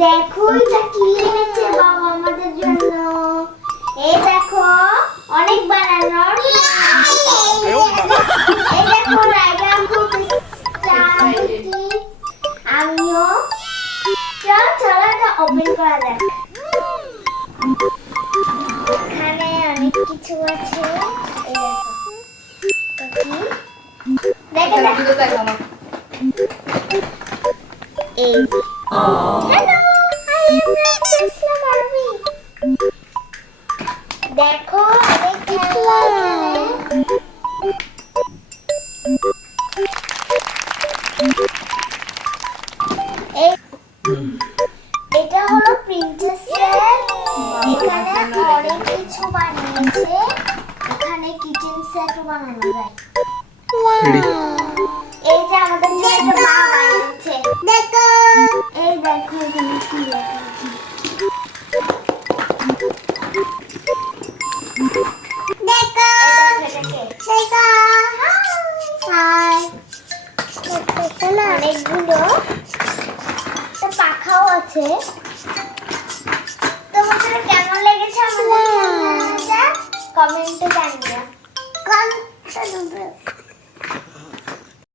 দেখো এটা কি এনেছে বাবা আমাদের জন্য। এই দেখো অনেক বানানোর। এই দেখো রাইডার খুব আমিও চলো এটা ওপেন করা যাক। এখানে অনেক কিছু আছে। এই দেখো দেখো এই হ্যালো আই এম রেক্সা বারবি। দেখো অনেক কিছু আছে। এটা হলো প্রিন্সেসের। এখানে অনেক কিছু বানিয়েছে। এখানে কিচেন সেটও বানানো যায়। এই যে আমাদের জন্য মা বানিয়েছে। দেখো এই দেখো এখানে কি লেখা আছে। দেখো দেখো হাই অনেকগুলো পাখাও আছে। তোমাদের কেমন লেগেছে আমাদের কমেন্টে জানিও।